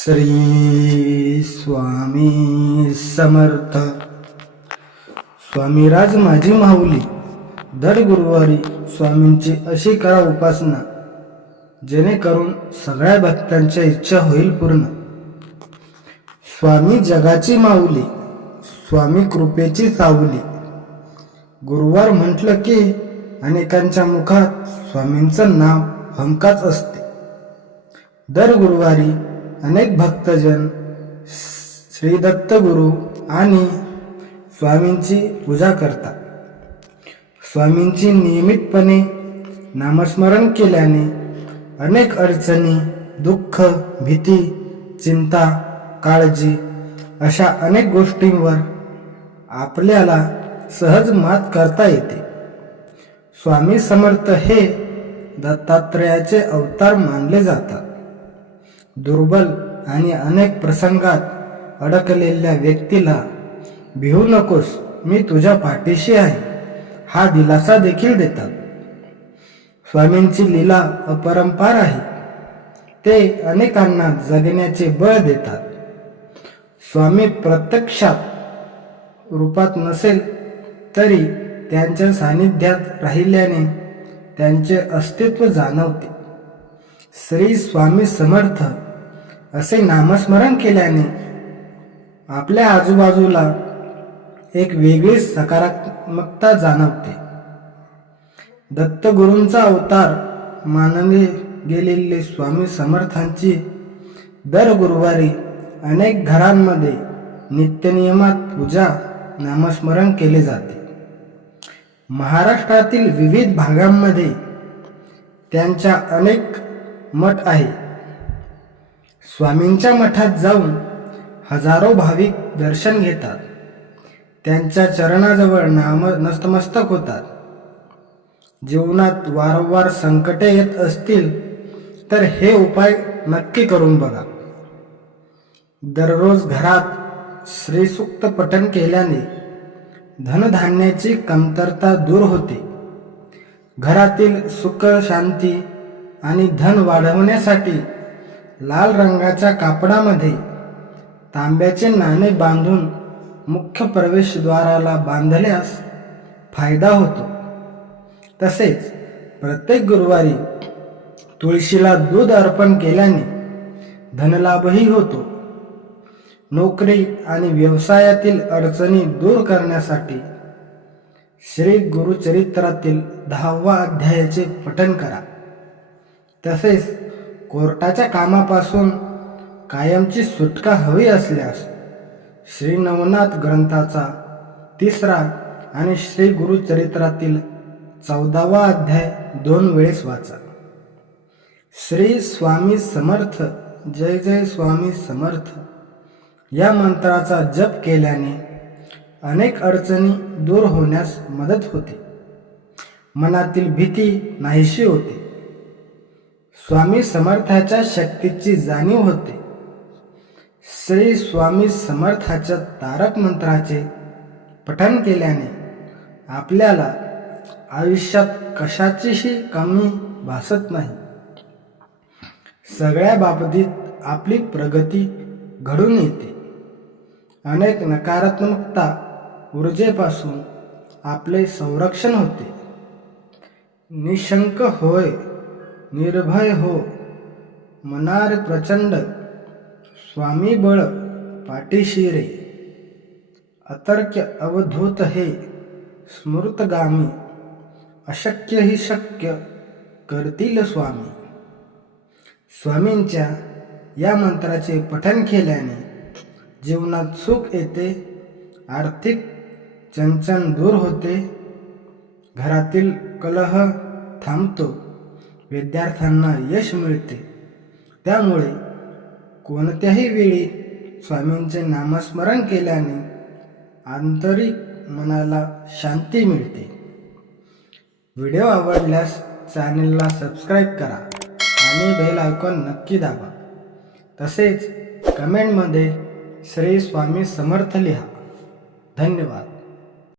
श्री स्वामी समर्थ. स्वामीराज माझी माऊली. दर गुरुवारी स्वामींची अशी करा उपासना जेणेकरून सगळ्या भक्तांच्या इच्छा होईल पूर्ण. स्वामी जगाची माऊली, स्वामी कृपेची सावली. गुरुवार म्हटलं की अनेकांच्या मुखात स्वामींचं नाव हमखास असते. दर गुरुवारी अनेक भक्तजन श्री दत्त गुरु आणि स्वामींची पूजा करतात. स्वामींची नियमितपणे नामस्मरण केल्याने अनेक अडचणी, दुःख, भीती, चिंता, काळजी अशा अनेक गोष्टींवर आपल्याला सहज मात करता येते. स्वामी समर्थ हे दत्तात्रयाचे अवतार मानले जातात. दुर्बल आणि अनेक प्रसंगात अडकलेल्या व्यक्तीला भिवू नकोस, मी तुझ्या पाठीशी आहे हा दिलासा देखील देतात. स्वामींची लीला अपरंपार आहे. ते अनेकांना जगण्याचे बळ देतात. स्वामी प्रत्यक्षात रूपात नसेल तरी त्यांच्या सानिध्यात राहिल्याने त्यांचे अस्तित्व जाणवते. श्री स्वामी समर्थ असे नामस्मरण केल्याने आपल्या आजूबाजूला एक वेगळी सकारात्मकता जाणवते. दत्तगुरूंचा अवतार मानले गेलेले स्वामी समर्थांची दर गुरुवारी अनेक घरांमध्ये नित्यनियमात पूजा, नामस्मरण केले जाते. महाराष्ट्रातील विविध भागांमध्ये त्यांच्या अनेक मठ आहे. स्वामींच्या मठात जाऊन हजारो भाविक दर्शन घेतात. त्यांच्या चरणाजवळ नतमस्तक होतात. जीवनात वारंवार संकटे येत असतील तर हे उपाय नक्की करून बघा. दररोज घरात श्रीसूक्त पठण केल्याने धनधान्याची कमतरता दूर होते. घरातील सुख, शांती आणि धन वाढवण्यासाठी लाल रंगाच्या कापडामध्ये तांब्याचे नाणे बांधून मुख्य प्रवेशद्वाराला बांधल्यास फायदा होतो. तसेच प्रत्येक गुरुवारी तुळशीला दूध अर्पण केल्याने धनलाभही होतो. नोकरी आणि व्यवसायातील अडचणी दूर करण्यासाठी श्री गुरुचरित्रातील 10वा अध्यायाचे पठण करा. तसेच कोर्टाच्या कामापासून कायमची सुटका हवी असल्यास श्री नवनाथ ग्रंथाचा 3रा आणि श्री गुरुचरित्रातील 14वा अध्याय 2 वेळेस वाचा. श्री स्वामी समर्थ, जय जय स्वामी समर्थ या मंत्राचा जप केल्याने अनेक अडचणी दूर होण्यास मदत होते. मनातील भीती नाहीशी होते. स्वामी समर्थाच्या शक्तीची जाणीव होते. श्री स्वामी समर्थाच्या तारक मंत्राचे पठण केल्याने आपल्याला आयुष्यात कशाचीही कमी भासत नाही. सगळ्या बाबतीत आपली प्रगती घडून येते. अनेक नकारात्मकता ऊर्जेपासून आपले संरक्षण होते. निशंक होय, निर्भय हो, मनार प्रचंड, स्वामी बळ पाठीशी रे. अतर्क्य अवधूत हे, स्मृतगामी, अशक्य ही शक्य करतील स्वामी. स्वामींच्या या मंत्राचे पठण केल्याने जीवनात सुख येते. आर्थिक चणचण दूर होते. घरातील कलह थांबतो. विद्यार्थ्यांना यश मिळते. त्यामुळे कोणत्याही वेळी स्वामींचे नामस्मरण केल्याने आंतरिक मनाला शांती मिळते. व्हिडिओ आवडल्यास चॅनेलला सबस्क्राईब करा आणि बेल आयकॉन नक्की दाबा. तसेच कमेंटमध्ये श्री स्वामी समर्थ लिहा. धन्यवाद.